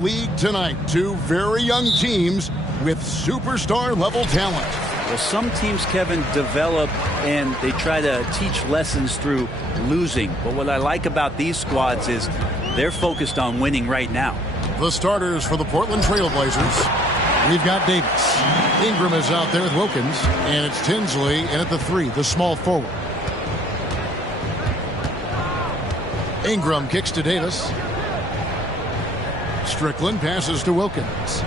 League tonight, two very young teams with superstar level talent. Well, some teams, Kevin, develop and they try to teach lessons through losing. But what I like about these squads is they're focused on winning right now. The starters for the Portland Trail Blazers. We've got Davis. Ingram is out there with Wilkins. And it's Tinsley in at the 3, the small forward. Ingram kicks to Davis. Strickland passes to Wilkins.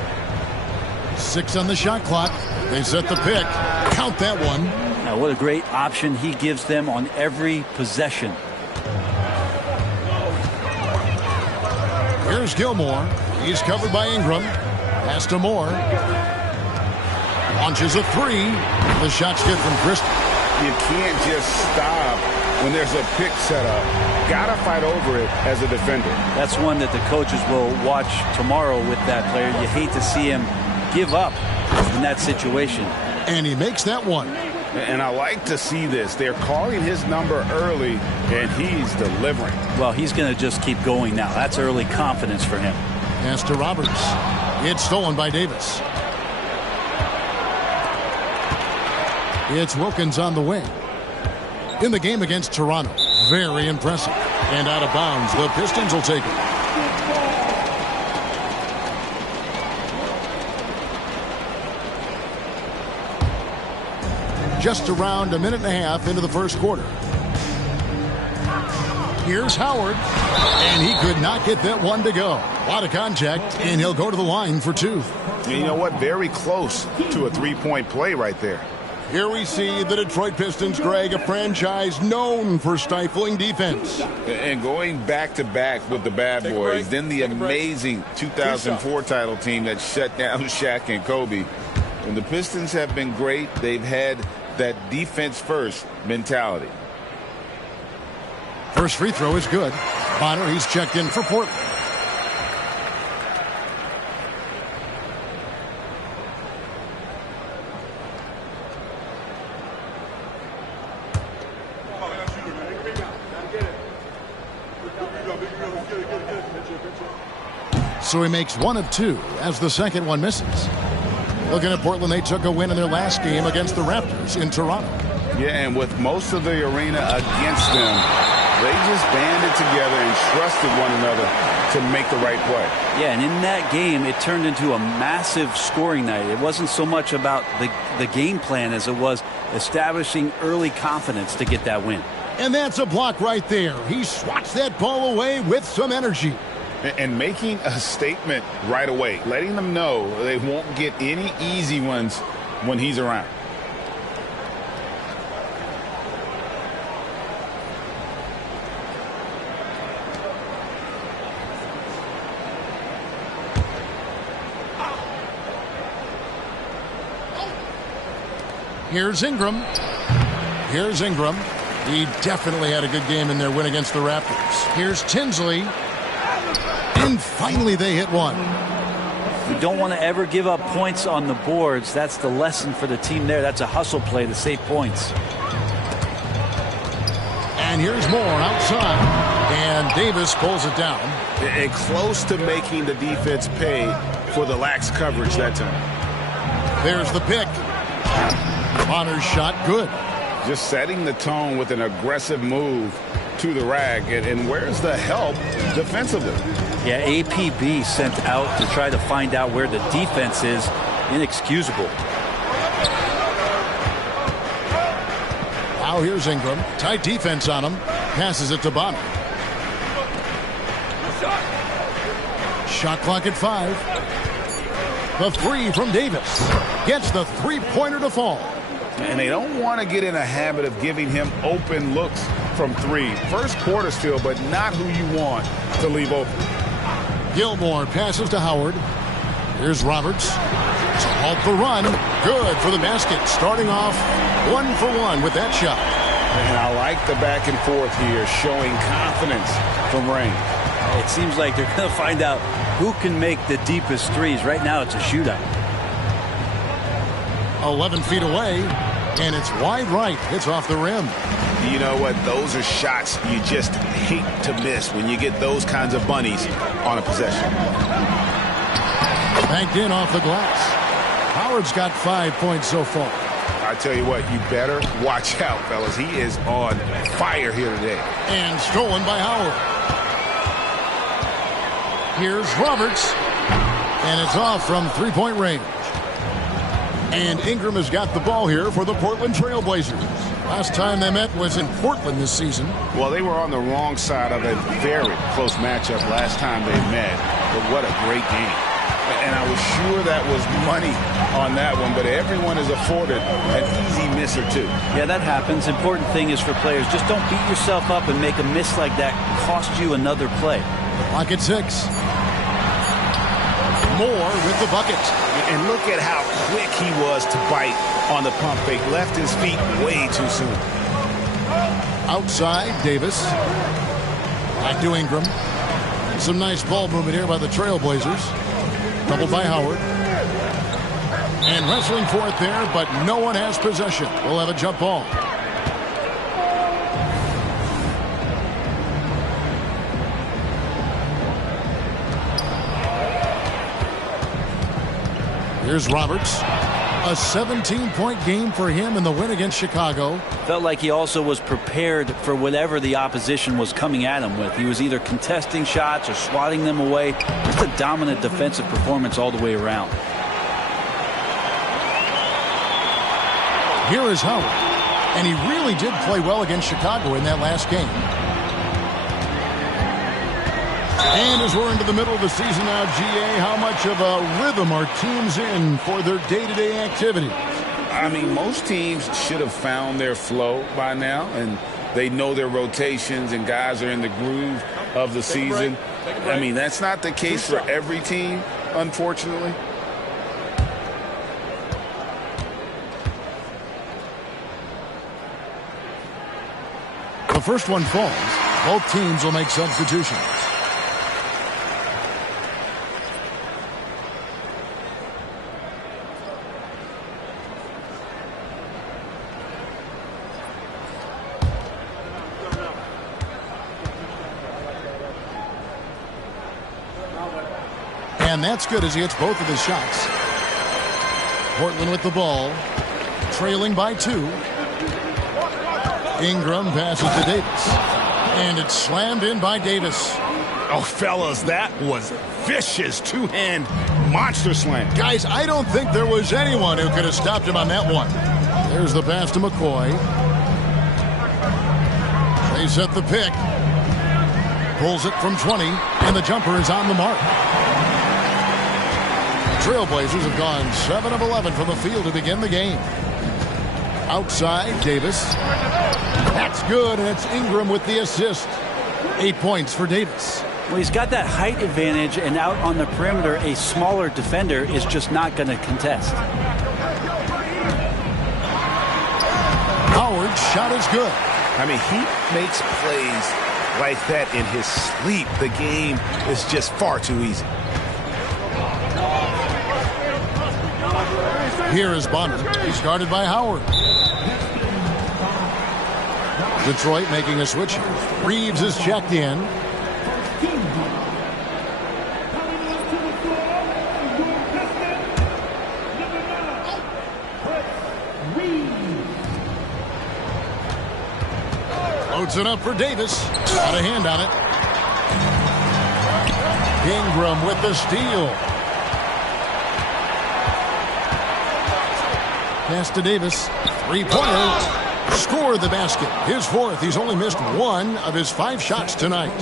6 on the shot clock. They set the pick. Count that one. Now, what a great option he gives them on every possession. Here's Gilmore. He's covered by Ingram. Pass to Moore. Launches a 3. The shot's good from Christie. You can't just stop when there's a pick set up. Gotta fight over it as a defender. That's one that the coaches will watch tomorrow with that player. You hate to see him give up in that situation. And he makes that one. And I like to see this. They're calling his number early, and he's delivering. Well, he's going to just keep going now. That's early confidence for him. Pass to Roberts. It's stolen by Davis. It's Wilkins on the wing. In the game against Toronto. Very impressive. And out of bounds. The Pistons will take it. Just around a minute and a half into the first quarter. Here's Howard. And he could not get that one to go. A lot of contact, and he'll go to the line for 2. And you know what? Very close to a three-point play right there. Here we see the Detroit Pistons, Greg, a franchise known for stifling defense. And going back-to-back with the bad boys, then the amazing 2004 title team that shut down Shaq and Kobe. When the Pistons have been great, they've had that defense-first mentality. First free throw is good. Bonner, he's checked in for Portland. So he makes 1 of 2 as the second one misses. Looking at Portland, they took a win in their last game against the Raptors in Toronto. Yeah, and with most of the arena against them, they just banded together and trusted one another to make the right play. Yeah, and in that game, it turned into a massive scoring night. It wasn't so much about the game plan as it was establishing early confidence to get that win. And that's a block right there. He swats that ball away with some energy. And making a statement right away, letting them know they won't get any easy ones when he's around. Here's Ingram. Here's Ingram. He definitely had a good game in their win against the Raptors. Here's Tinsley. And finally they hit one. You don't want to ever give up points on the boards. That's the lesson for the team there. That's a hustle play to save points. And here's Moore outside. And Davis pulls it down. And close to making the defense pay for the lax coverage that time. There's the pick. Bonner's shot good. Just setting the tone with an aggressive move to the rack. And where's the help defensively? Yeah, APB sent out to try to find out where the defense is. Inexcusable. Now here's Ingram. Tight defense on him. Passes it to Bonner. Shot clock at 5. The 3 from Davis. Gets the three-pointer to fall. And they don't want to get in a habit of giving him open looks from 3. First quarter still, but not who you want to leave open. Gilmore passes to Howard. Here's Roberts. To halt the run. Good for the basket. Starting off 1 for 1 with that shot. And I like the back and forth here, showing confidence from range. It seems like they're going to find out who can make the deepest threes. Right now it's a shootout. 11 feet away. And it's wide right. It's off the rim. You know what? Those are shots you just hate to miss when you get those kinds of bunnies on a possession. Banked in off the glass. Howard's got 5 points so far. I tell you what, you better watch out, fellas. He is on fire here today. And stolen by Howard. Here's Roberts. And it's off from three-point range. And Ingram has got the ball here for the Portland Trailblazers. Last time they met was in Portland this season. Well, they were on the wrong side of a very close matchup last time they met. But what a great game. And I was sure that was money on that one, but everyone is afforded an easy miss or two. Yeah, that happens. Important thing is for players, just don't beat yourself up and make a miss like that cost you another play. Clock at 6. Moore with the bucket. And look at how quick he was to bite on the pump fake. Left his feet way too soon. Outside, Davis. Back to Ingram. Some nice ball movement here by the Trailblazers. Doubled by Howard. And wrestling for it there, but no one has possession. We'll have a jump ball. Here's Roberts. A 17-point game for him in the win against Chicago. Felt like he also was prepared for whatever the opposition was coming at him with. He was either contesting shots or swatting them away. Just a dominant defensive performance all the way around. Here is Howard. And he really did play well against Chicago in that last game. And as we're into the middle of the season now, GA, how much of a rhythm are teams in for their day-to-day activities? I mean, most teams should have found their flow by now, and they know their rotations, and guys are in the groove of the season. I mean, that's not the case for every team, unfortunately. The first one falls. Both teams will make substitutions. And that's good as he hits both of his shots. Portland with the ball. Trailing by 2. Ingram passes to Davis. And it's slammed in by Davis. Oh, fellas, that was vicious two-hand monster slam. Guys, I don't think there was anyone who could have stopped him on that one. There's the pass to McCoy. They set the pick. Pulls it from 20, and the jumper is on the mark. Trailblazers have gone 7 of 11 from the field to begin the game. Outside, Davis. That's good, and it's Ingram with the assist. 8 points for Davis. Well, he's got that height advantage, and out on the perimeter, a smaller defender is just not going to contest. Howard's shot is good. I mean, he makes plays like that in his sleep. The game is just far too easy. Here is Bonner. He's guarded by Howard. Detroit making a switch. Reeves is checked in. Loads it up for Davis. Got a hand on it. Ingram with the steal. Pass to Davis. Three-pointer. Scored the basket. His fourth. He's only missed 1 of his 5 shots tonight.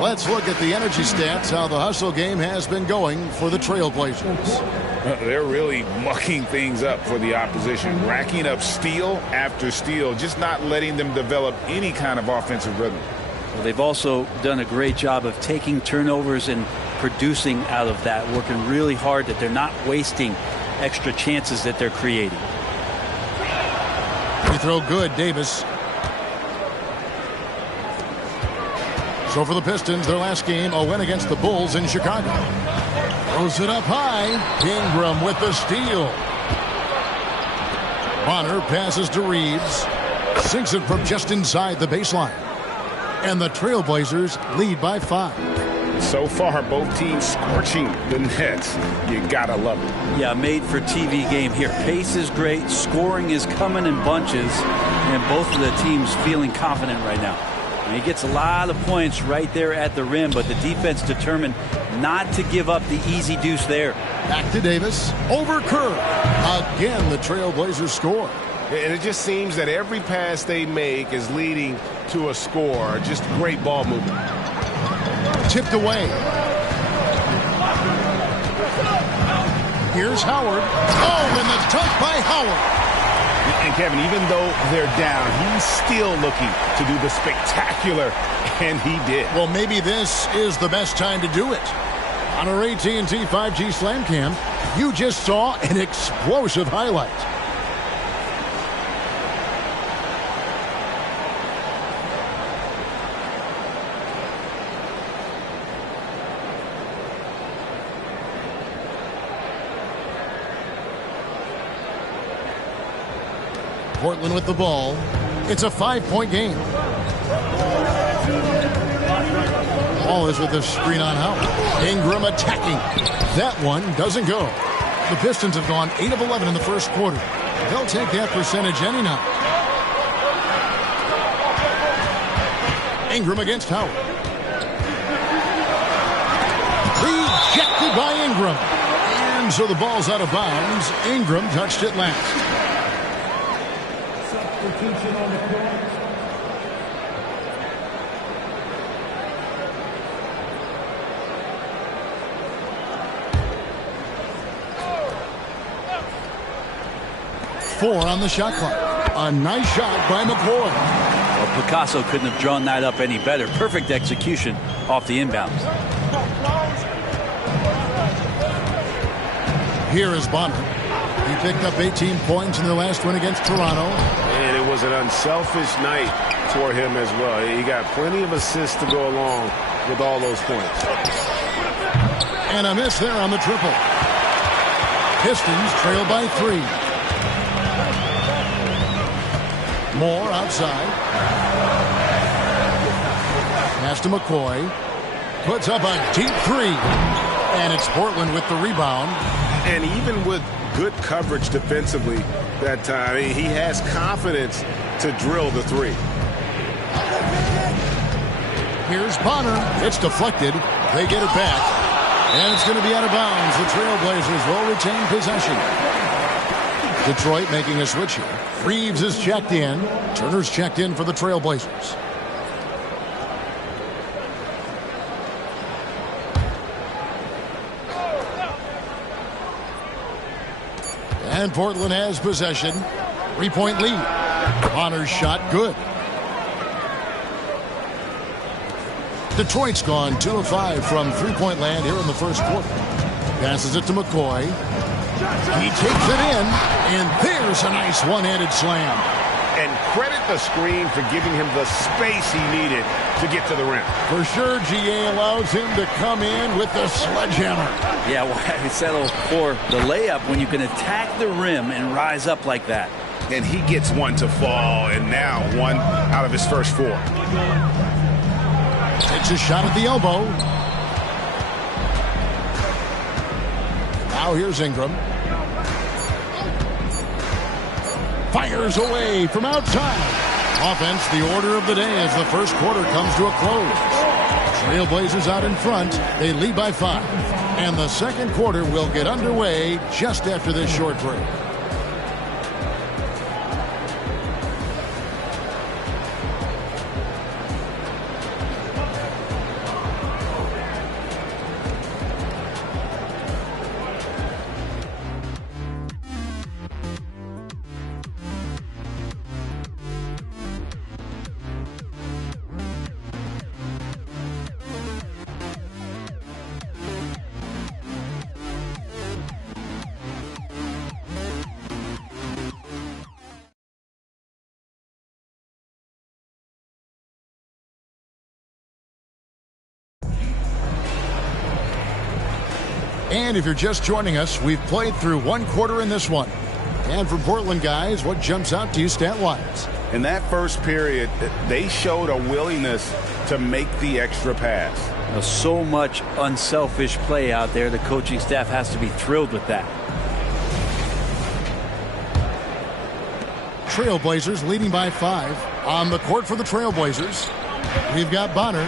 Let's look at the energy stats, how the hustle game has been going for the Trailblazers. They're really mucking things up for the opposition, racking up steal after steal, just not letting them develop any kind of offensive rhythm. Well, they've also done a great job of taking turnovers and producing out of that, working really hard that they're not wasting extra chances that they're creating. Free throw good, Davis. So for the Pistons, their last game, a win against the Bulls in Chicago. Throws it up high. Ingram with the steal. Bonner passes to Reeves. Sinks it from just inside the baseline. And the Trailblazers lead by 5. So far, both teams scorching the Nets. You gotta love it. Yeah, made for TV game here. Pace is great. Scoring is coming in bunches. And both of the teams feeling confident right now. And he gets a lot of points right there at the rim, but the defense determined not to give up the easy deuce there. Back to Davis. Over Kerr. Again, the Trailblazers score. And it just seems that every pass they make is leading to a score. Just great ball movement. Tipped away. Here's Howard. Oh, and the dunk by Howard. And Kevin, even though they're down, he's still looking to do the spectacular, and he did. Well, maybe this is the best time to do it. On our AT&T 5G Slam Cam, you just saw an explosive highlight. Portland with the ball. It's a 5-point game. Ball is with the screen on Howard. Ingram attacking. That one doesn't go. The Pistons have gone 8 of 11 in the first quarter. They'll take that percentage any night. Ingram against Howard. Rejected by Ingram. And so the ball's out of bounds. Ingram touched it last. Substitution on the court. Four on the shot clock. A nice shot by McCoy. Well, Picasso couldn't have drawn that up any better. Perfect execution off the inbounds. Here is Bonner. He picked up 18 points in their last win against Toronto. And it was an unselfish night for him as well. He got plenty of assists to go along with all those points. And a miss there on the triple. Pistons trail by 3. Moore outside. Pass to McCoy. Puts up a deep 3. And it's Portland with the rebound. And even with good coverage defensively that time, he has confidence to drill the 3. Here's Bonner. It's deflected. They get it back. And it's going to be out of bounds. The Trailblazers will retain possession. Detroit making a switch here. Reeves is checked in. Turner's checked in for the Trailblazers. And Portland has possession. 3-point lead. Bonner's shot good. Detroit's gone 2 of 5 from 3-point land here in the first quarter. Passes it to McCoy. He takes it in, and there's a nice one-handed slam. And credit the screen for giving him the space he needed to get to the rim. For sure, GA allows him to come in with the sledgehammer. Yeah, why settle for the layup when you can attack the rim and rise up like that? And he gets one to fall, and now 1 out of his first 4. Takes a shot at the elbow. Now here's Ingram. Fires away from outside. Offense, the order of the day as the first quarter comes to a close. Trailblazers out in front. They lead by 5. And the second quarter will get underway just after this short break. And if you're just joining us, we've played through 1 quarter in this one. And for Portland guys, what jumps out to you stat-wise? In that first period, they showed a willingness to make the extra pass. So much unselfish play out there. The coaching staff has to be thrilled with that. Trailblazers leading by 5. On the court for the Trailblazers, we've got Bonner.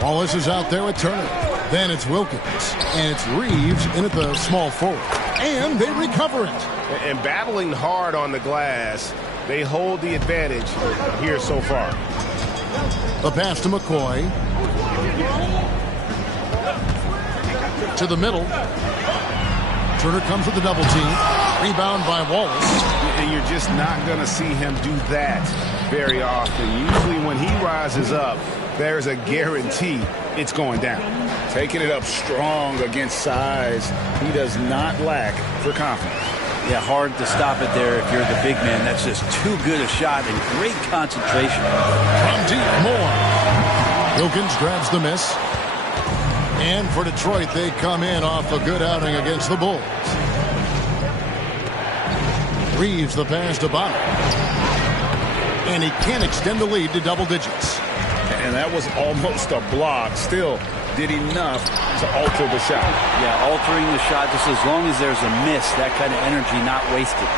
Wallace is out there with Turner. Then it's Wilkins. And it's Reeves in at the small forward. And they recover it. And battling hard on the glass, they hold the advantage here so far. The pass to McCoy. To the middle. Turner comes with the double team. Rebound by Wallace. And you're just not going to see him do that very often. Usually when he rises up, there's a guarantee it's going down. Taking it up strong against size. He does not lack for confidence. Yeah, hard to stop it there if you're the big man. That's just too good a shot and great concentration. From deep, Moore. Wilkins grabs the miss. And for Detroit, they come in off a good outing against the Bulls. Reeves the pass to Bonner. And he can't extend the lead to double digits. And that was almost a block. Still did enough to alter the shot. Yeah, altering the shot just as long as there's a miss. That kind of energy not wasted.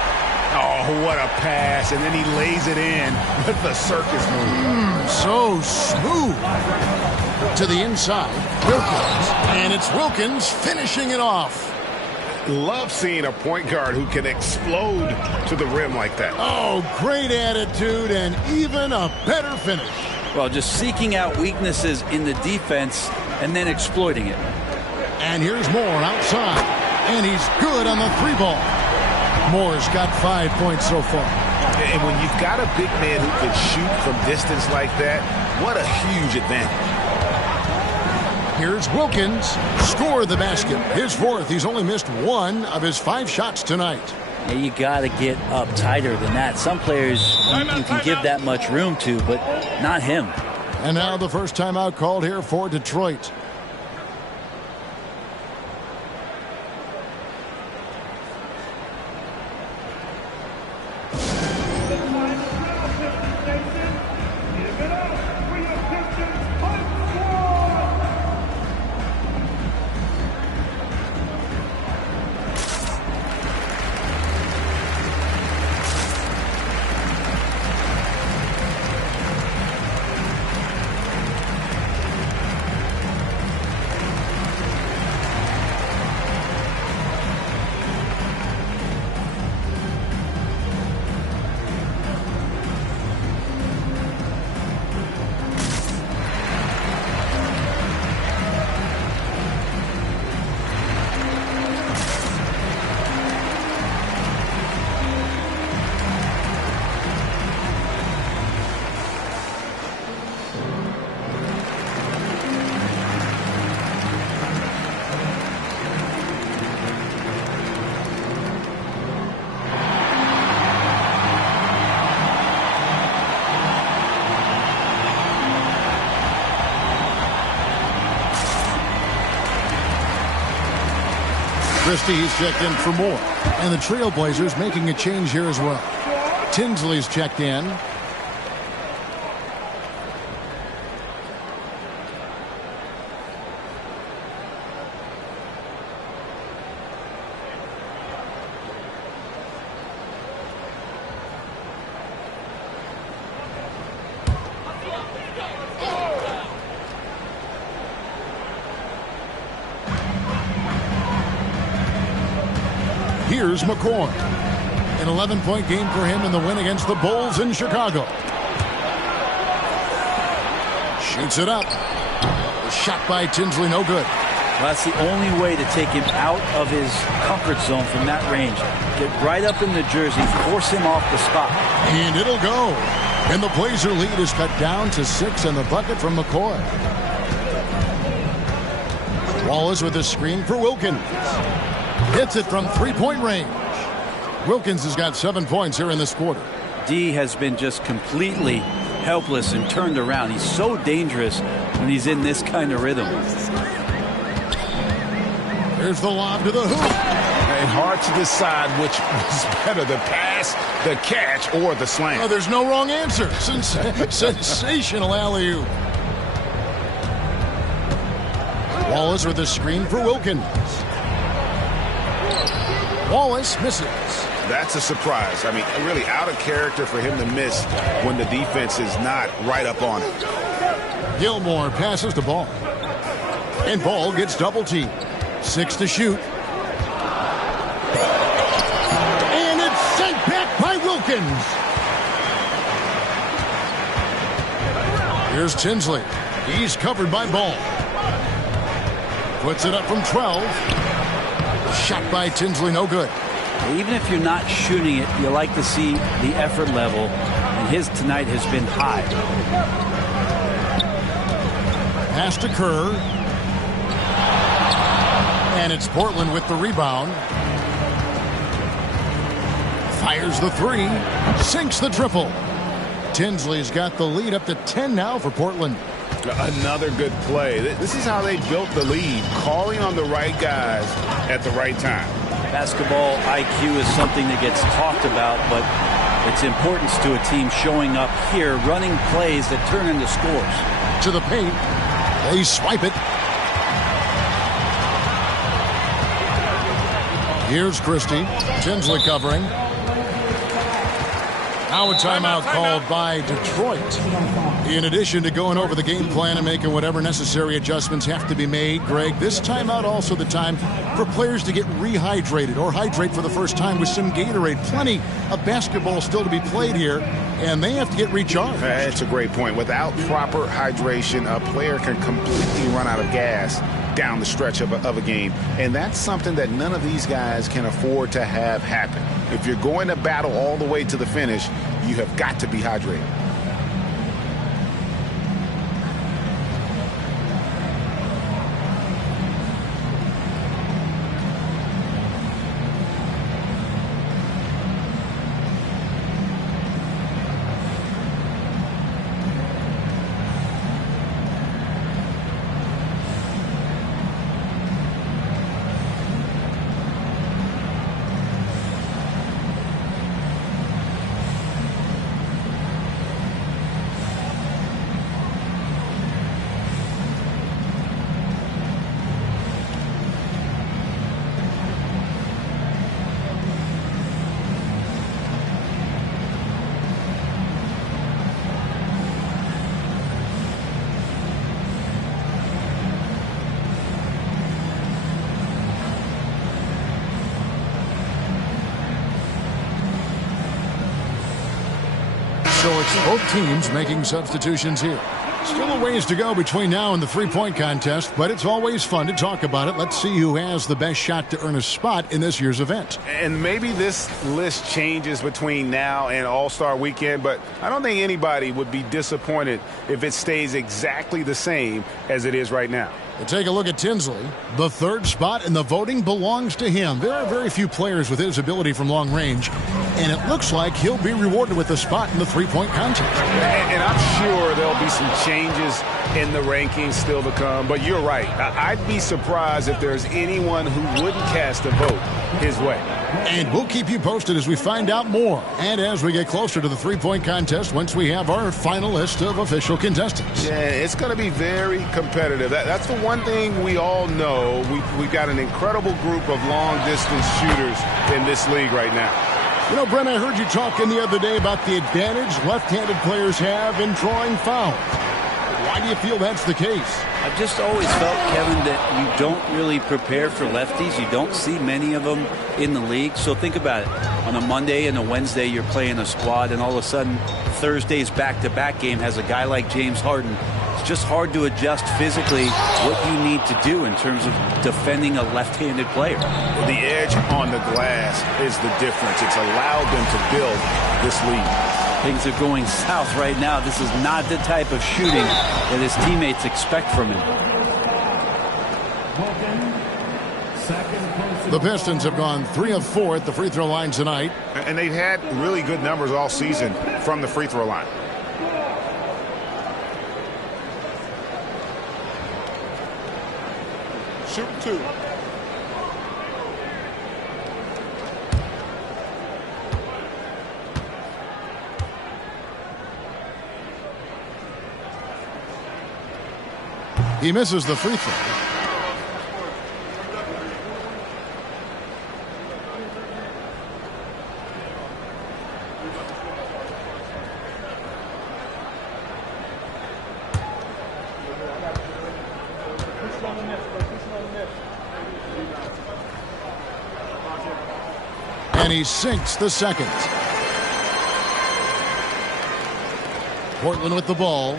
Oh, what a pass. And then he lays it in with the circus move. So smooth. To the inside, Wilkins. And it's Wilkins finishing it off. Love seeing a point guard who can explode to the rim like that. Oh, great attitude and even a better finish. Well, just seeking out weaknesses in the defense and then exploiting it. And here's Moore outside. And he's good on the 3-ball. Moore's got 5 points so far. And when you've got a big man who can shoot from distance like that, what a huge advantage. Here's Wilkins. Score the basket. His 4th. He's only missed 1 of his 5 shots tonight. Yeah, you got to get up tighter than that. Some players you can give that much room to, but not him. And now the first timeout called here for Detroit. Christie's checked in for Moore. And the Trailblazers making a change here as well. Tinsley's checked in. Here's McCoy. An 11-point game for him in the win against the Bulls in Chicago. Shoots it up. The shot by Tinsley, no good. Well, that's the only way to take him out of his comfort zone from that range. Get right up in the jersey, force him off the spot. And it'll go. And the Blazer lead is cut down to 6 and the bucket from McCoy. Wallace with a screen for Wilkins. Hits it from 3-point range. Wilkins has got 7 points here in this quarter. D has been just completely helpless and turned around. He's so dangerous when he's in this kind of rhythm. Here's the lob to the hoop. And hard to decide which was better, the pass, the catch, or the slam. Oh, there's no wrong answer. Sensational alley-oop. Wallace with a screen for Wilkins. Wallace misses. That's a surprise. I mean, really out of character for him to miss when the defense is not right up on him. Gilmore passes the ball. And Ball gets double teamed. 6 to shoot. And it's sent back by Wilkins. Here's Tinsley. He's covered by Ball. Puts it up from 12. The shot by Tinsley, no good. Even if you're not shooting it, you like to see the effort level, and his tonight has been high. Pass to Kerr. And it's Portland with the rebound. Fires the three. Sinks the triple. Tinsley's got the lead up to 10 now for Portland. Another good play. This is how they built the lead, calling on the right guys at the right time. Basketball IQ is something that gets talked about, but its importance to a team showing up here, running plays that turn into scores. To the paint. They swipe it. Here's Christie. Tinsley covering. Now a timeout called by Detroit. In addition to going over the game plan and making whatever necessary adjustments have to be made, Greg, this timeout also the time for players to get rehydrated or hydrate for the first time with some Gatorade. Plenty of basketball still to be played here, and they have to get recharged. That's a great point. Without proper hydration, a player can completely run out of gas down the stretch of a game, and that's something that none of these guys can afford to have happen. If you're going to battle all the way to the finish, you have got to be hydrated. So it's both teams making substitutions here. Still a ways to go between now and the three-point contest, but it's always fun to talk about it. Let's see who has the best shot to earn a spot in this year's event. And maybe this list changes between now and All-Star Weekend, but I don't think anybody would be disappointed if it stays exactly the same as it is right now. We'll take a look at Tinsley. The third spot in the voting belongs to him. There are very few players with his ability from long range, and it looks like he'll be rewarded with a spot in the three-point contest. And I'm sure there'll be some changes in the rankings still to come, but you're right. I'd be surprised if there's anyone who wouldn't cast a vote his way. And we'll keep you posted as we find out more and as we get closer to the three-point contest once we have our final list of official contestants. Yeah, it's going to be very competitive. That's the one thing we all know. We've got an incredible group of long-distance shooters in this league right now. You know, Brent, I heard you talking the other day about the advantage left-handed players have in drawing fouls. Why do you feel that's the case? I've just always felt, Kevin, that you don't really prepare for lefties. You don't see many of them in the league. So think about it. On a Monday and a Wednesday, you're playing a squad, and all of a sudden, Thursday's back-to-back game has a guy like James Harden. It's just hard to adjust physically what you need to do in terms of defending a left-handed player. The edge on the glass is the difference. It's allowed them to build this lead. Things are going south right now. This is not the type of shooting that his teammates expect from him. The Pistons have gone 3 of 4 at the free throw line tonight. And they've had really good numbers all season from the free throw line. Shoot two. He misses the free throw. And he sinks the second. Portland with the ball.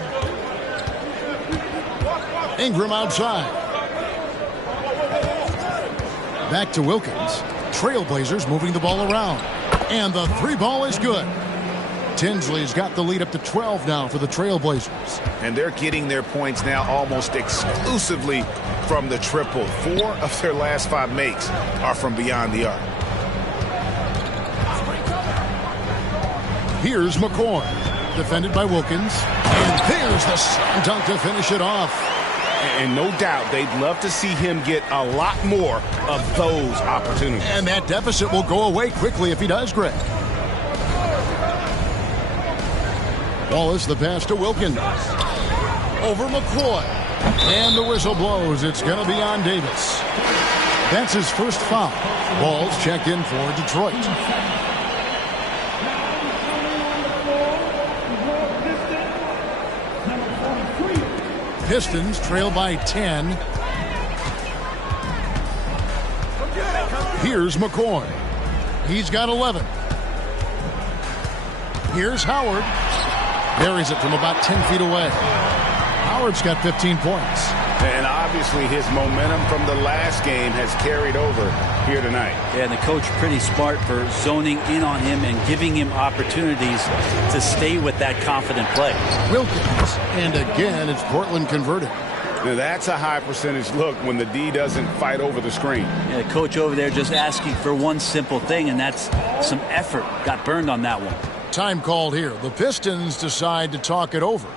Ingram outside. Back to Wilkins. Trailblazers moving the ball around. And the three ball is good. Tinsley's got the lead up to 12 now for the Trailblazers. And they're getting their points now almost exclusively from the triple. 4 of their last 5 makes are from beyond the arc. Here's McCoy. Defended by Wilkins. And there's the slam dunk to finish it off. And no doubt they'd love to see him get a lot more of those opportunities. And that deficit will go away quickly if he does, Greg. Wallace the pass to Wilkins. Over McCoy. And the whistle blows. It's going to be on Davis. That's his first foul. Ball's checked in for Detroit. Pistons trail by 10. Here's McCoy. He's got 11. Here's Howard. Buries it from about 10 feet away. Howard's got 15 points. And obviously his momentum from the last game has carried over here tonight. Yeah, and the coach pretty smart for zoning in on him and giving him opportunities to stay with that confident play. Wilkins. And again, it's Portland converted. Now that's a high percentage look when the D doesn't fight over the screen. Yeah, the coach over there just asking for one simple thing, and that's some effort. Got burned on that one. Time called here. The Pistons decide to talk it over.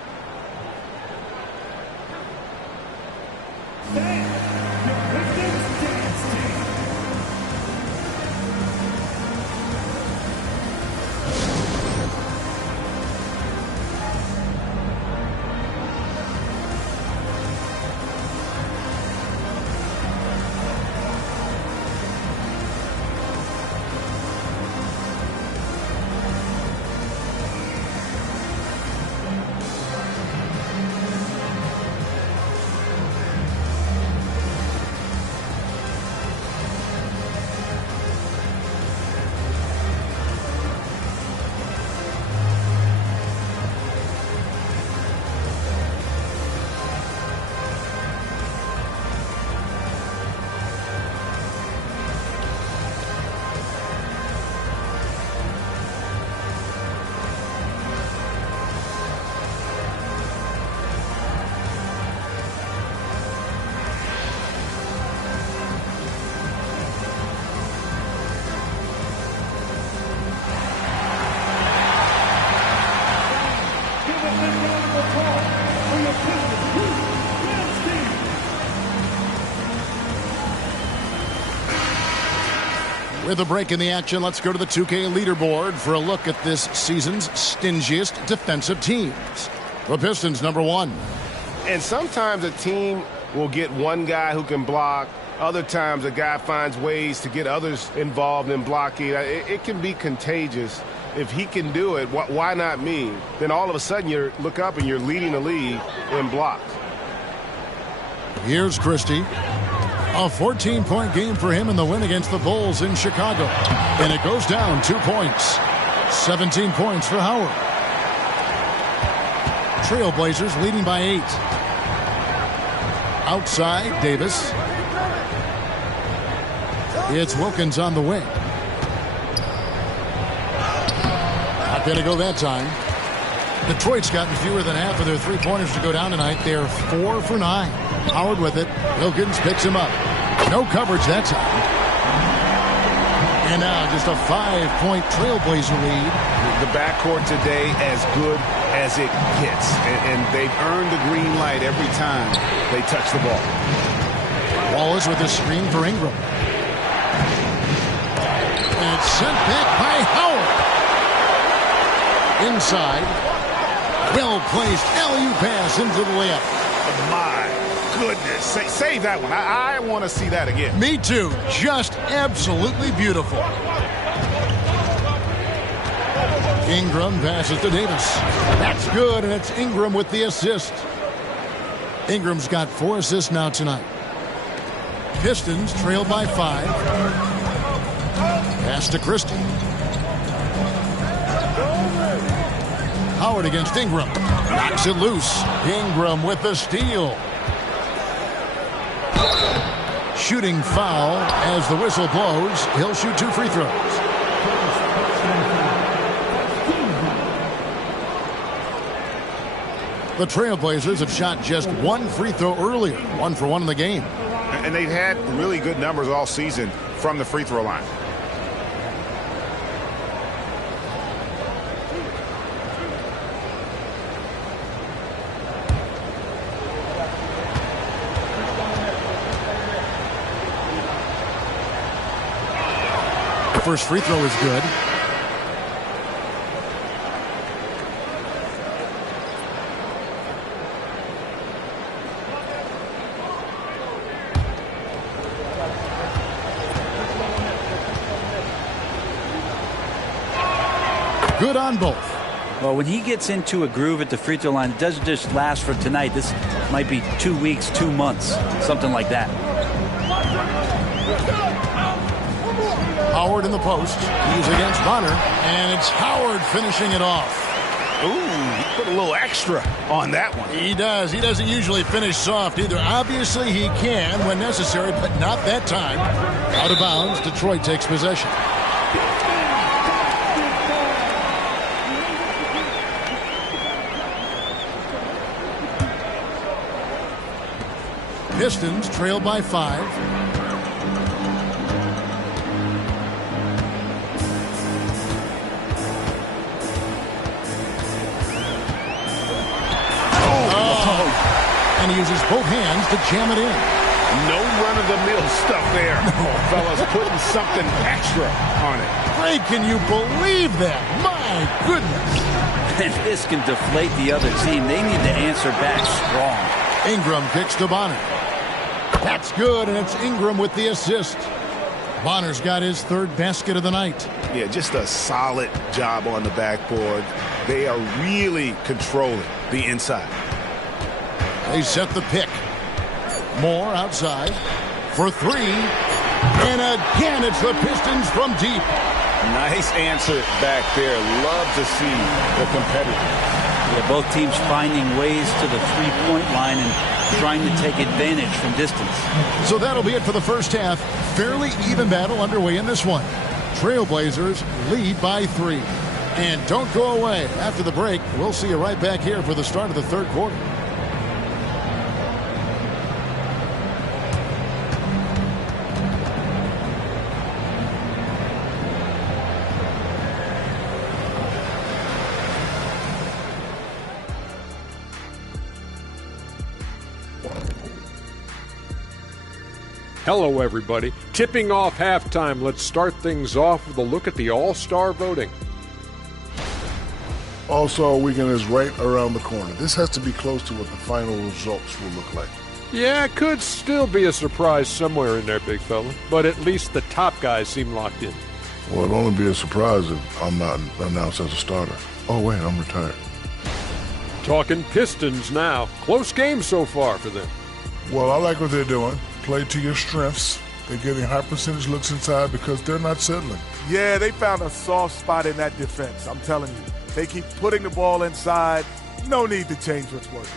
With a break in the action, let's go to the 2K leaderboard for a look at this season's stingiest defensive teams. The Pistons, number 1. And sometimes a team will get one guy who can block. Other times a guy finds ways to get others involved in blocking. It can be contagious. If he can do it, why not me? Then all of a sudden you look up and you're leading the league in blocks. Here's Christie. A 14-point game for him in the win against the Bulls in Chicago. And it goes down 2 points. 17 points for Howard. Trailblazers leading by 8. Outside, Davis. It's Wilkins on the wing. Not going to go that time. Detroit's gotten fewer than half of their three-pointers to go down tonight. They're 4 for 9. Howard with it. Wilkins picks him up. No coverage that time. And now just a 5-point Trailblazer lead. The backcourt today as good as it gets. And they've earned the green light every time they touch the ball. Wallace with a screen for Ingram. And it's sent back by Howard. Inside. Well-placed alley-oop pass into the layup. My goodness. Save that one. I want to see that again. Me too. Just absolutely beautiful. Ingram passes to Davis. That's good, and it's Ingram with the assist. Ingram's got 4 assists now tonight. Pistons trail by 5. Pass to Christie. Howard against Ingram. Knocks it loose. Ingram with the steal. Shooting foul as the whistle blows. He'll shoot 2 free throws. The Trailblazers have shot just 1 free throw earlier. 1 for 1 in the game. And they've had really good numbers all season from the free throw line. First free throw is good. Good on both. Well, when he gets into a groove at the free throw line, it doesn't just last for tonight. This might be 2 weeks, 2 months, something like that. Howard in the post. He's against Bonner, and it's Howard finishing it off. Ooh, he put a little extra on that one. He does. He doesn't usually finish soft either. Obviously, he can when necessary, but not that time. Out of bounds, Detroit takes possession. Pistons trail by 5. And he uses both hands to jam it in. No run-of-the-mill stuff there. No, fellas, putting something extra on it. Ray, can you believe that? My goodness. And this can deflate the other team. They need to answer back strong. Ingram kicks to Bonner. That's good, and it's Ingram with the assist. Bonner's got his 3rd basket of the night. Yeah, just a solid job on the backboard. They are really controlling the inside. They set the pick. Moore outside for 3. And again, it's the Pistons from deep. Nice answer back there. Love to see the competitors. Yeah, both teams finding ways to the three-point line and trying to take advantage from distance. So that'll be it for the first half. Fairly even battle underway in this one. Trailblazers lead by 3. And don't go away. After the break, we'll see you right back here for the start of the 3rd quarter. Hello, everybody. Tipping off halftime, let's start things off with a look at the All-Star voting. All-Star weekend is right around the corner. This has to be close to what the final results will look like. Yeah, it could still be a surprise somewhere in there, big fella. But at least the top guys seem locked in. Well, it'll only be a surprise if I'm not announced as a starter. Oh, wait, I'm retired. Talking Pistons now. Close game so far for them. Well, I like what they're doing. Play to your strengths. They're getting high percentage looks inside because they're not settling. Yeah, they found a soft spot in that defense. I'm telling you. They keep putting the ball inside. No need to change what's working.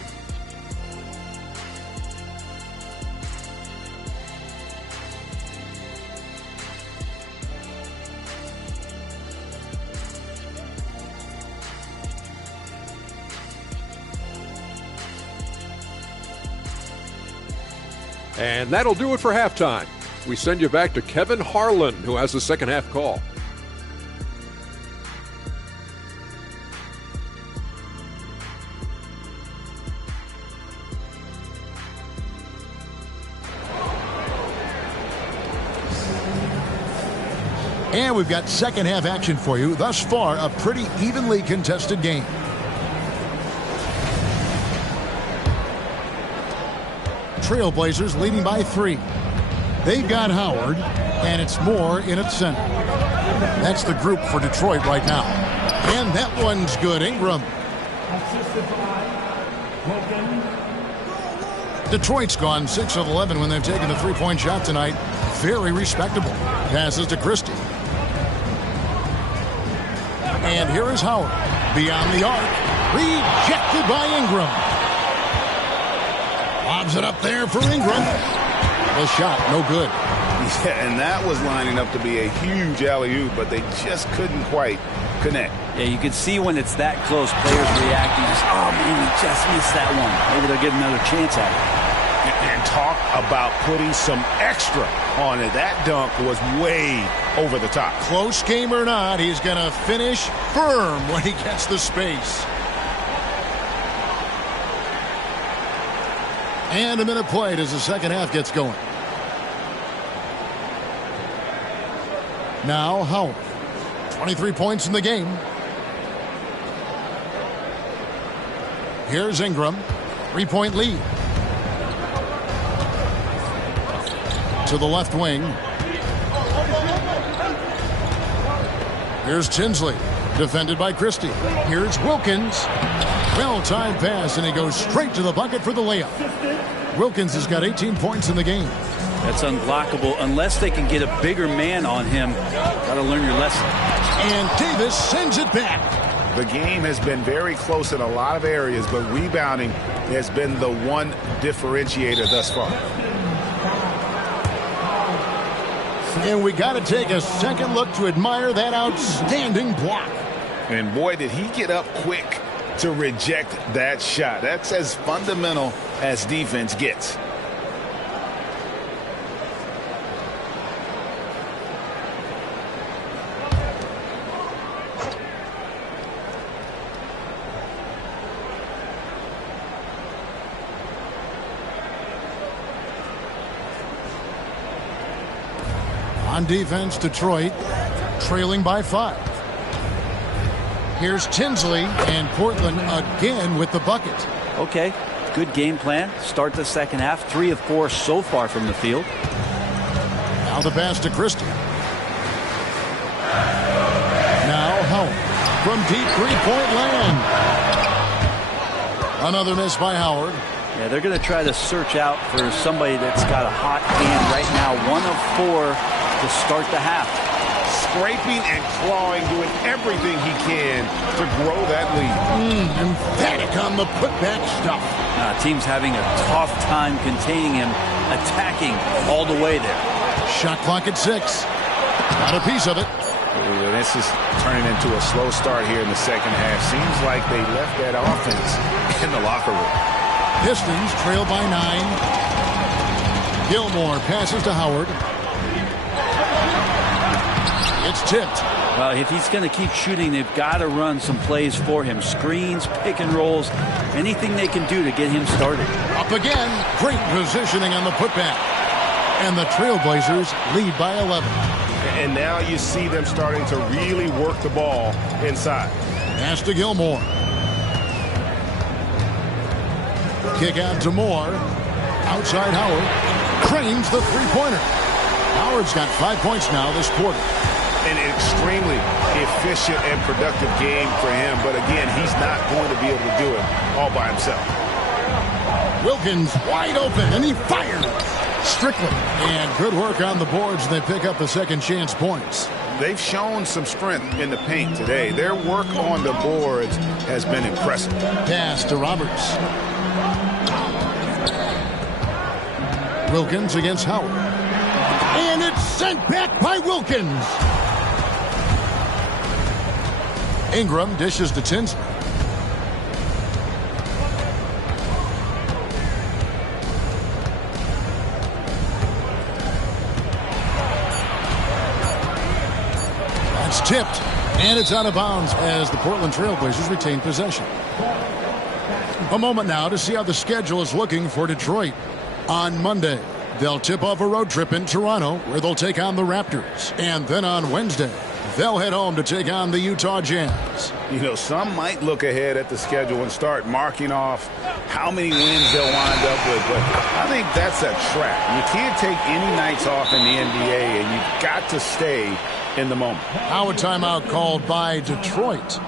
And that'll do it for halftime. We send you back to Kevin Harlan, who has the second half call. And we've got second half action for you. Thus far, a pretty evenly contested game. Trailblazers leading by 3. They've got Howard, and it's Moore in at center. That's the group for Detroit right now. And that one's good. Ingram. Detroit's gone 6 of 11 when they've taken the three-point shot tonight. very respectable. Passes to Christie. And here is Howard. Beyond the arc. Rejected by Ingram. Lobs it up there for Ingram. The shot, no good. Yeah, and that was lining up to be a huge alley-oop, but they just couldn't quite connect. Yeah, you can see when it's that close, players reacting. Oh, man, we just missed that one. Maybe they'll get another chance at it. And talk about putting some extra on it. That dunk was way over the top. Close game or not, he's going to finish firm when he gets the space. And a minute played as the second half gets going. Now Howard. 23 points in the game. Here's Ingram. 3-point lead. To the left wing. Here's Tinsley. Defended by Christie. Here's Wilkins. Well-timed pass, and he goes straight to the bucket for the layup. Wilkins has got 18 points in the game. That's unblockable unless they can get a bigger man on him. Got to learn your lesson. And Davis sends it back. The game has been very close in a lot of areas, but rebounding has been the one differentiator thus far. And we got to take a second look to admire that outstanding block. And boy, did he get up quick to reject that shot. That's as fundamental as defense gets. On defense, Detroit trailing by 5. Here's Tinsley, and Portland again with the bucket. Okay, good game plan. Start the second half. 3 of 4 so far from the field. Now the pass to Christie. Now Howard from deep three-point land. Another miss by Howard. Yeah, they're going to try to search out for somebody that's got a hot hand right now. 1 of 4 to start the half. Scraping and clawing, doing everything he can to grow that lead. Emphatic on the putback stuff. Team's having a tough time containing him, attacking all the way there. Shot clock at 6. Got a piece of it. Ooh, this is turning into a slow start here in the second half. Seems like they left that offense in the locker room. Pistons trail by 9. Gilmore passes to Howard. It's tipped. Well, if he's going to keep shooting, they've got to run some plays for him. Screens, pick and rolls, anything they can do to get him started. Up again. Great positioning on the putback. And the Trailblazers lead by 11. And now you see them starting to really work the ball inside. Pass to Gilmore. Kick out to Moore. Outside Howard. Cranes the three-pointer. Howard's got 5 points now this quarter. An extremely efficient and productive game for him. But again, he's not going to be able to do it all by himself. Wilkins wide open, and he fired. Strickland. And good work on the boards. They pick up the second chance points. They've shown some strength in the paint today. Their work on the boards has been impressive. Pass to Roberts. Wilkins against Howard. And it's sent back by Wilkins. Ingram dishes to Tinsley. That's tipped. And it's out of bounds as the Portland Trailblazers retain possession. A moment now to see how the schedule is looking for Detroit. On Monday, they'll tip off a road trip in Toronto where they'll take on the Raptors. And then on Wednesday, they'll head home to take on the Utah Jazz. You know, some might look ahead at the schedule and start marking off how many wins they'll wind up with. But I think that's a trap. You can't take any nights off in the NBA, and you've got to stay in the moment. Now a timeout called by Detroit.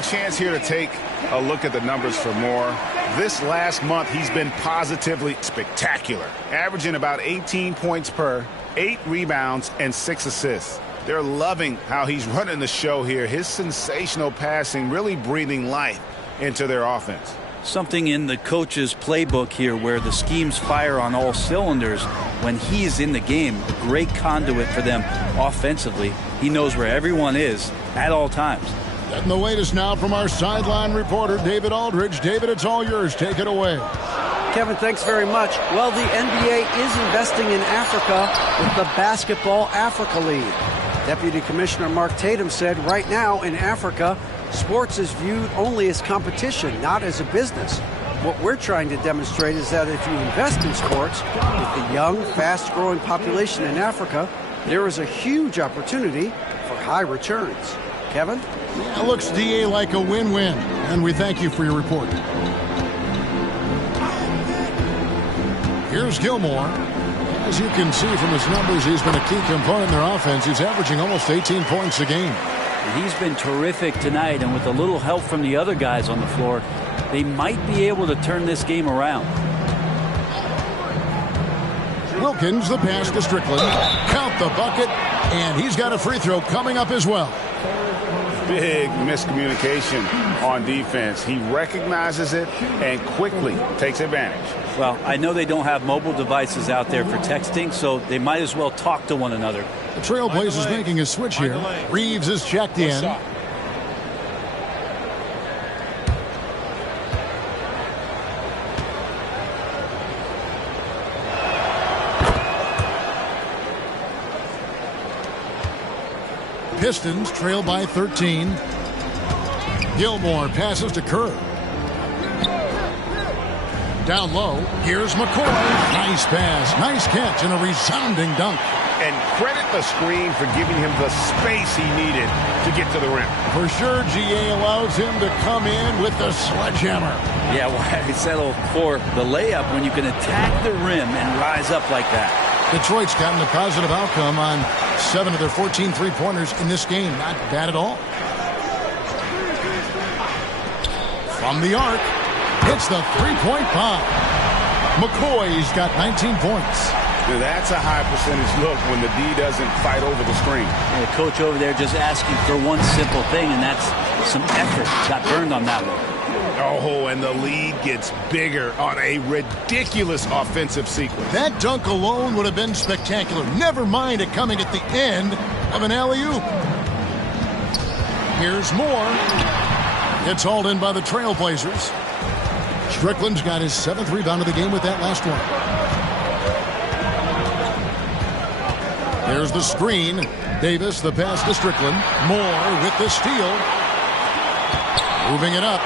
a chance here to take a look at the numbers for more. This last month, he's been positively spectacular, averaging about 18 points per, 8 rebounds, and 6 assists. They're loving how he's running the show here. His sensational passing really breathing life into their offense. Something in the coach's playbook here where the schemes fire on all cylinders. When he's in the game, a great conduit for them offensively. He knows where everyone is at all times. Getting the latest now from our sideline reporter, David Aldridge. David, it's all yours. Take it away. Kevin, thanks very much. Well, the NBA is investing in Africa with the Basketball Africa League. Deputy Commissioner Mark Tatum said right now in Africa, sports is viewed only as competition, not as a business. What we're trying to demonstrate is that if you invest in sports, with the young, fast-growing population in Africa, there is a huge opportunity for high returns. Kevin? It looks, DA, like a win-win, and we thank you for your report. Here's Gilmore. As you can see from his numbers, he's been a key component in their offense. He's averaging almost 18 points a game. He's been terrific tonight, and with a little help from the other guys on the floor, they might be able to turn this game around. Wilkins, the pass to Strickland. Count the bucket, and he's got a free throw coming up as well. Big miscommunication on defense. He recognizes it and quickly takes advantage. Well, I know they don't have mobile devices out there for texting, so they might as well talk to one another. The Trailblazers making a switch here. Reeves is checked in. Pistons trail by 13. Gilmore passes to Kerr. Down low, here's McCoy. Nice pass, nice catch, and a resounding dunk. And credit the screen for giving him the space he needed to get to the rim. For sure, GA allows him to come in with the sledgehammer. Yeah, why settle for the layup when you can attack the rim and rise up like that? Detroit's gotten a positive outcome on 7 of their 14 three-pointers in this game. Not bad at all. From the arc, hits the three-point bomb. McCoy's got 19 points. That's a high percentage look when the D doesn't fight over the screen. And the coach over there just asking for one simple thing, and that's some effort. Got burned on that one. Oh, and the lead gets bigger on a ridiculous offensive sequence. That dunk alone would have been spectacular. Never mind it coming at the end of an alley-oop. Here's more. It's hauled in by the Trailblazers. Strickland's got his 7th rebound of the game with that last one. There's the screen. Davis, the pass to Strickland. Moore with the steal. Moving it up.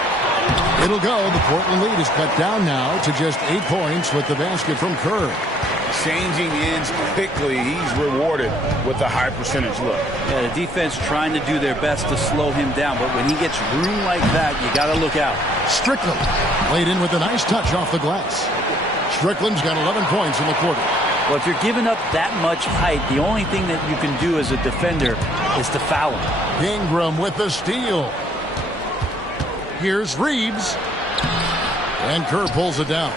It'll go. The Portland lead is cut down now to just 8 points with the basket from Kerr. Changing ends quickly. He's rewarded with a high percentage look. Yeah, the defense trying to do their best to slow him down, but when he gets room like that, you got to look out. Strickland laid in with a nice touch off the glass. Strickland's got 11 points in the quarter. Well, if you're giving up that much height, the only thing that you can do as a defender is to foul him. Ingram with the steal. Here's Reeves. And Kerr pulls it down.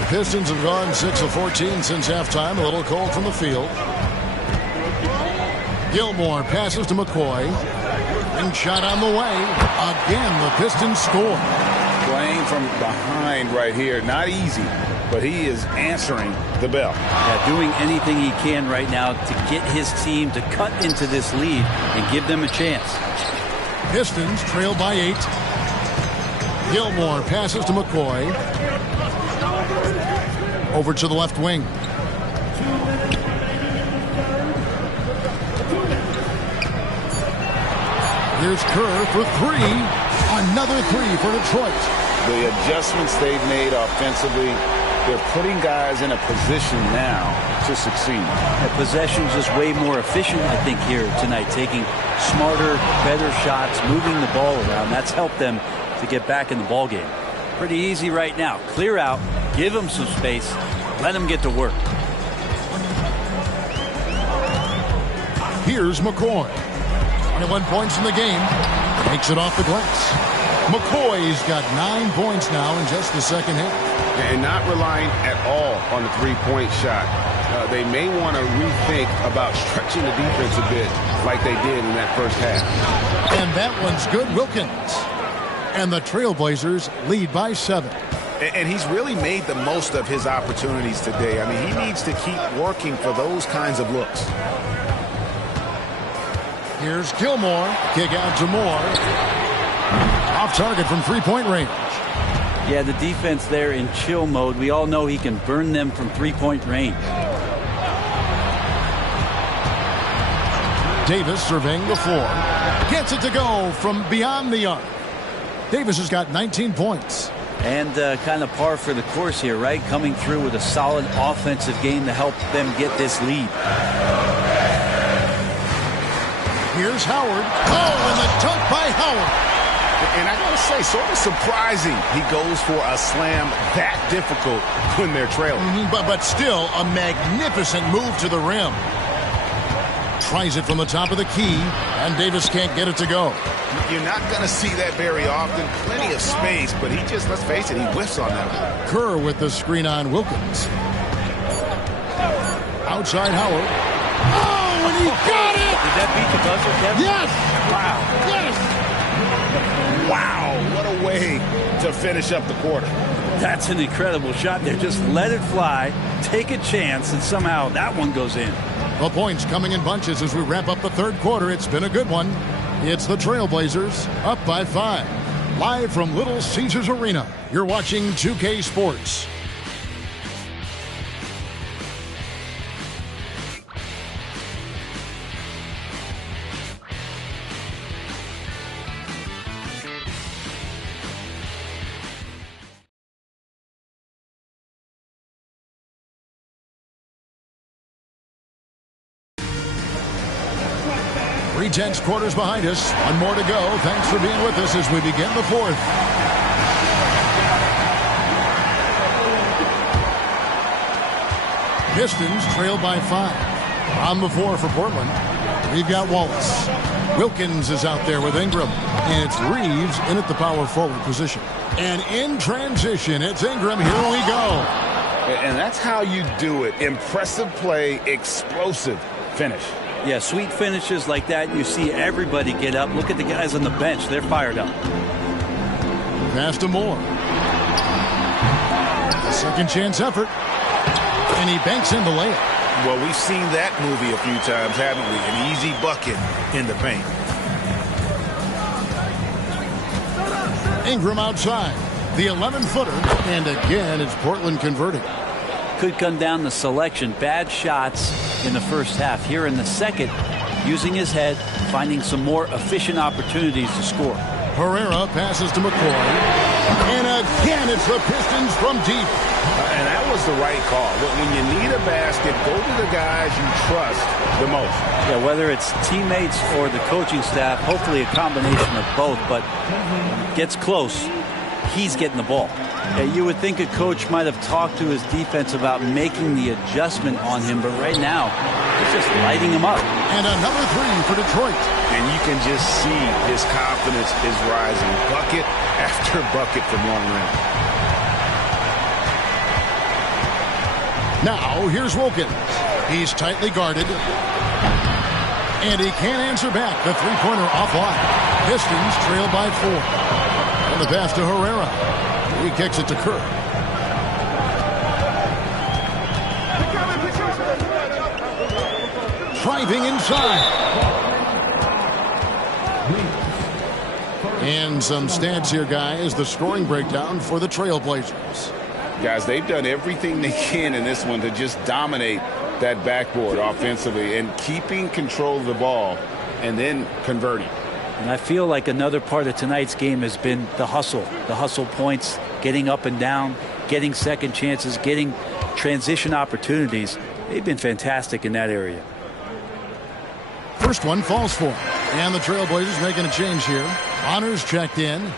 The Pistons have gone 6 of 14 since halftime. A little cold from the field. Gilmore passes to McCoy. And shot on the way. Again, the Pistons score. Playing from behind right here. Not easy, but he is answering the bell. Yeah, doing anything he can right now to get his team to cut into this lead and give them a chance. Pistons trail by 8. Gilmore passes to McCoy. Over to the left wing. Here's Kerr for 3. Another 3 for Detroit. The adjustments they've made offensively, they're putting guys in a position now to succeed. The possession's just way more efficient, I think, here tonight. Taking smarter, better shots, moving the ball around. That's helped them to get back in the ball game. Pretty easy right now. Clear out, give them some space, let them get to work. Here's McCoy. 21 points in the game. Takes it off the glass. McCoy's got 9 points now in just the second half. And not relying at all on the three-point shot. They may want to rethink about stretching the defense a bit like they did in that first half. And that one's good. Wilkins. And the Trailblazers lead by 7. And he's really made the most of his opportunities today. I mean, he needs to keep working for those kinds of looks. Here's Gilmore. Kick out to Moore. Off target from three-point range. Yeah, the defense there in chill mode. We all know he can burn them from three-point range. Davis surveying the floor. Gets it to go from beyond the arc. Davis has got 19 points. And kind of par for the course here, right? Coming through with a solid offensive game to help them get this lead. Here's Howard. Oh, and the dunk by Howard. And I got to say, sort of surprising he goes for a slam that difficult when they're trailing. But still a magnificent move to the rim. Tries it from the top of the key, and Davis can't get it to go. You're not going to see that very often. Plenty of space, but he just, let's face it, he whiffs on that one. Kerr with the screen on Wilkins. Outside Howard. Oh, and he got it! Did that beat the buzzer, Kevin? Yes! Wow. Yes! Wow, what a way to finish up the quarter. That's an incredible shot there. Just let it fly, take a chance, and somehow that one goes in. The points coming in bunches as we wrap up the third quarter. It's been a good one. It's the Trailblazers up by 5. Live from Little Caesars Arena, you're watching 2K Sports. Tense quarters behind us. One more to go. Thanks for being with us as we begin the fourth. Pistons trail by 5. On the floor for Portland, we've got Wallace. Wilkins is out there with Ingram. And it's Reeves in at the power forward position. And in transition, it's Ingram. Here we go. And that's how you do it. Impressive play, explosive finish. Yeah, sweet finishes like that, you see everybody get up. Look at the guys on the bench. They're fired up. Pass to Moore. A second chance effort. And he banks in the layup. Well, we've seen that movie a few times, haven't we? An easy bucket in the paint. Ingram outside. The 11-footer. And again, it's Portland converting. Could come down to selection. Bad shots in the first half. Here in the second, using his head, finding some more efficient opportunities to score. Herrera passes to McCoy. And again, it's the Pistons from deep. And that was the right call. When you need a basket, go to the guys you trust the most. Yeah, whether it's teammates or the coaching staff, hopefully a combination of both, but gets close, he's getting the ball. Yeah, you would think a coach might have talked to his defense about making the adjustment on him, but right now, he's just lighting him up. And another 3 for Detroit. And you can just see his confidence is rising. Bucket after bucket from long range. Now, here's Wilkins. He's tightly guarded. And he can't answer back. The three-pointer offline. Pistons trail by 4. And the pass to Herrera. He kicks it to Kerr. Driving inside. And some stats here, guys. The scoring breakdown for the Trailblazers. Guys, they've done everything they can in this one to just dominate that backboard offensively and keeping control of the ball and then converting. And I feel like another part of tonight's game has been the hustle points, getting up and down, getting second chances, getting transition opportunities. They've been fantastic in that area. First one falls for him. And the Trailblazers making a change here. Honors checked in.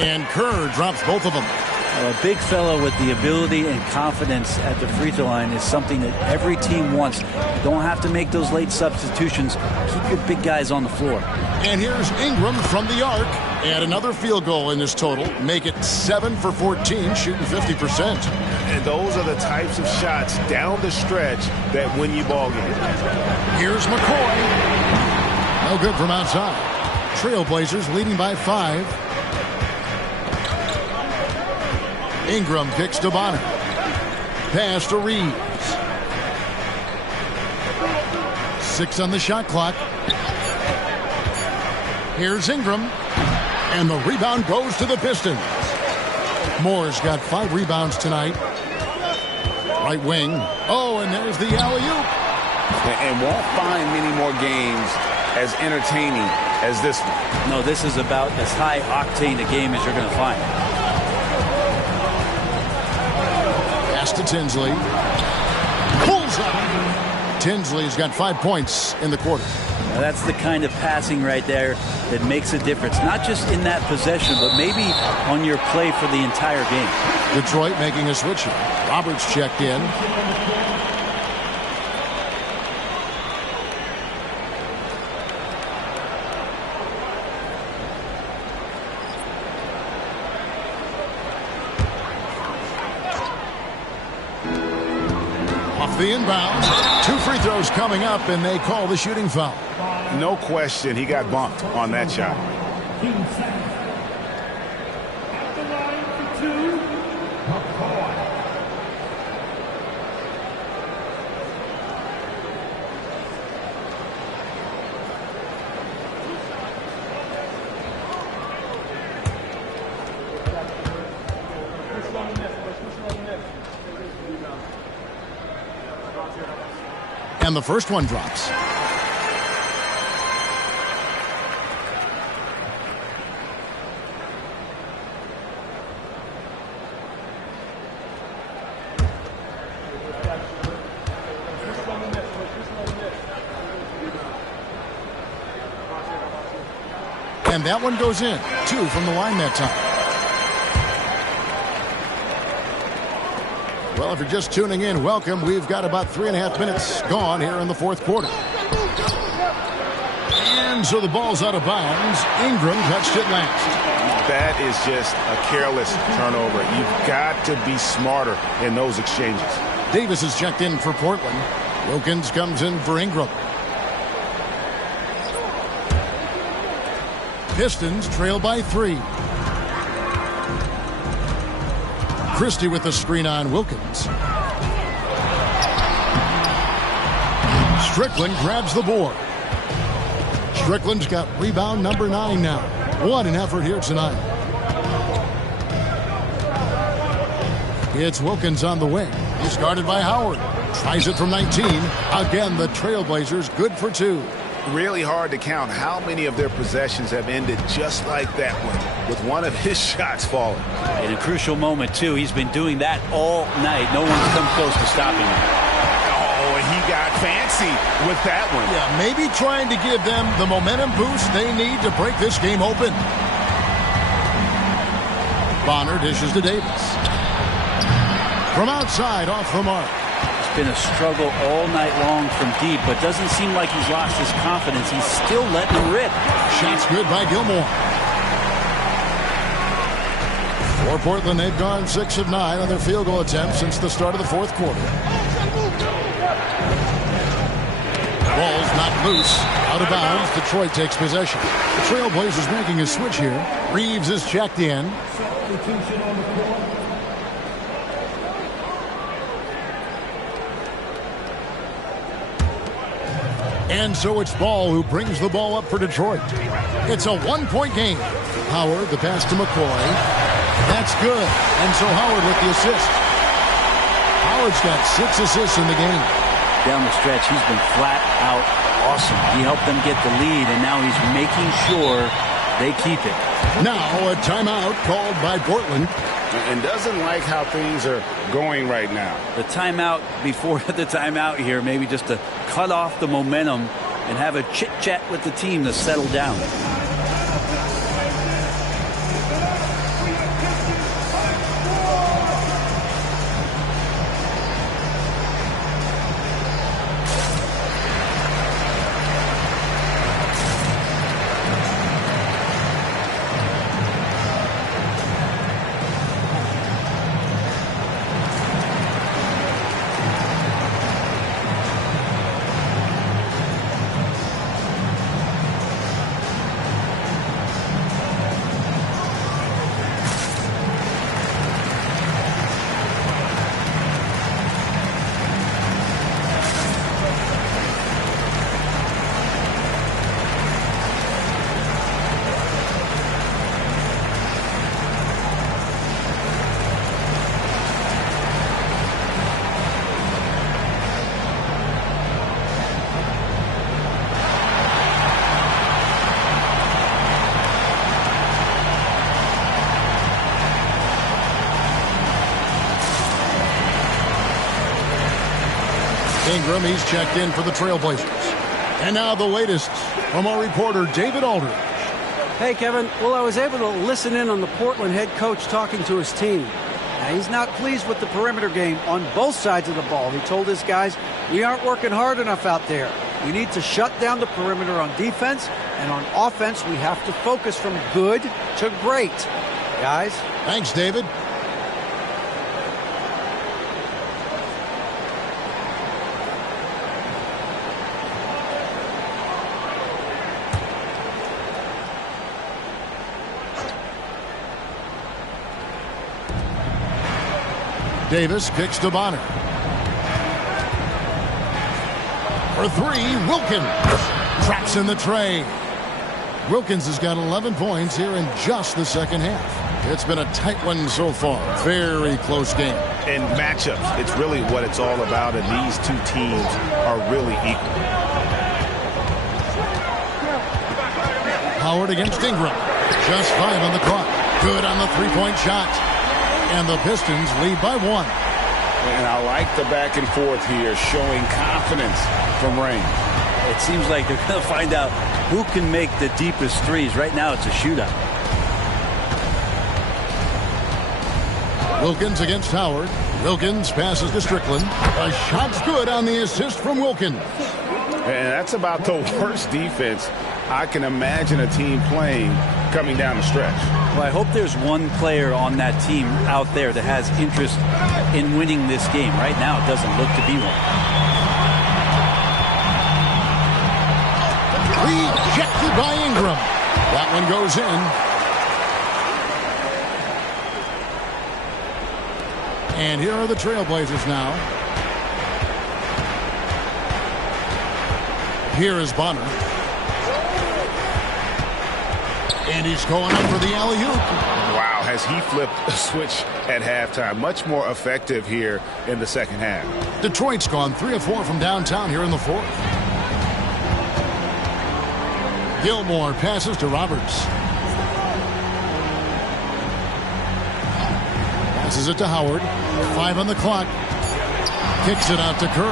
And Kerr drops both of them. A big fellow with the ability and confidence at the free throw line is something that every team wants. You don't have to make those late substitutions. Keep your big guys on the floor. And here's Ingram from the arc. Add another field goal in this total. Make it 7 for 14, shooting 50%. And those are the types of shots down the stretch that win you ball games. Here's McCoy. No good from outside. Trailblazers leading by 5. Ingram kicks to Bonner. Pass to Reeves. 6 on the shot clock. Here's Ingram. And the rebound goes to the Pistons. Moore's got 5 rebounds tonight. Right wing. Oh, and there's the alley-oop. And won't find many more games as entertaining as this one. No, this is about as high octane a game as you're going to find. Pass to Tinsley. Pulls up. Tinsley's got 5 points in the quarter. Now that's the kind of passing right there that makes a difference. Not just in that possession, but maybe on your play for the entire game. Detroit making a switch here. Roberts checked in. Off the inbound. 2 free throws coming up, and they call the shooting foul. No question, he got bumped on that shot. And the first one drops. And that one goes in. 2 from the line that time. Well, if you're just tuning in, welcome. We've got about 3.5 minutes gone here in the fourth quarter. And so the ball's out of bounds. Ingram touched it last. That is just a careless turnover. You've got to be smarter in those exchanges. Davis is checked in for Portland. Wilkins comes in for Ingram. Pistons trail by 3. Christie with the screen on Wilkins. Strickland grabs the board. Strickland's got rebound number 9 now. What an effort here tonight. It's Wilkins on the wing. He's guarded by Howard. Tries it from 19. Again, the Trailblazers good for 2. Really hard to count how many of their possessions have ended just like that one, with one of his shots falling. In a crucial moment, too. He's been doing that all night. No one's come close to stopping him. Oh, and he got fancy with that one. Yeah, maybe trying to give them the momentum boost they need to break this game open. Bonner dishes to Davis. From outside, off the mark. Been a struggle all night long from deep, but doesn't seem like he's lost his confidence. He's still letting it rip. Shots good by Gilmore. For Portland, they've gone 6 of 9 on their field goal attempts since the start of the fourth quarter. Ball's not loose. Out of bounds. Detroit takes possession. The Trailblazers making a switch here. Reeves is checked in. And so it's Ball who brings the ball up for Detroit. It's a 1-point game. Howard, the pass to McCoy. That's good. And so Howard with the assist. Howard's got 6 assists in the game. Down the stretch, he's been flat out awesome. He helped them get the lead, and now he's making sure they keep it. Now a timeout called by Portland. And doesn't like how things are going right now. The timeout before the timeout here, maybe just to cut off the momentum and have a chit-chat with the team to settle down. Ingram, he's checked in for the Trailblazers. And now the latest from our reporter, David Aldridge. Hey, Kevin. Well, I was able to listen in on the Portland head coach talking to his team. Now, he's not pleased with the perimeter game on both sides of the ball. He told his guys, we aren't working hard enough out there. We need to shut down the perimeter on defense, and on offense, we have to focus from good to great. Guys. Thanks, David. Davis kicks to Bonner. For three, Wilkins traps in the tray. Wilkins has got 11 points here in just the second half. It's been a tight one so far. Very close game. In matchups, it's really what it's all about, and these two teams are really equal. Howard against Ingram. Just 5 on the clock. Good on the three-point shot. And the Pistons lead by 1. And I like the back and forth here, showing confidence from Rain. It seems like they're going to find out who can make the deepest threes. Right now, it's a shootout. Wilkins against Howard. Wilkins passes to Strickland. A shot's good on the assist from Wilkins. And that's about the worst defense I can imagine a team playing coming down the stretch. Well, I hope there's one player on that team out there that has interest in winning this game. Right now, it doesn't look to be one. Rejected by Ingram. That one goes in. And here are the Trailblazers now. Here is Bonner. And he's going up for the alley-oop. Wow, has he flipped a switch at halftime. Much more effective here in the second half. Detroit's gone 3 of 4 from downtown here in the fourth. Gilmore passes to Roberts. Passes it to Howard. 5 on the clock. Kicks it out to Kerr.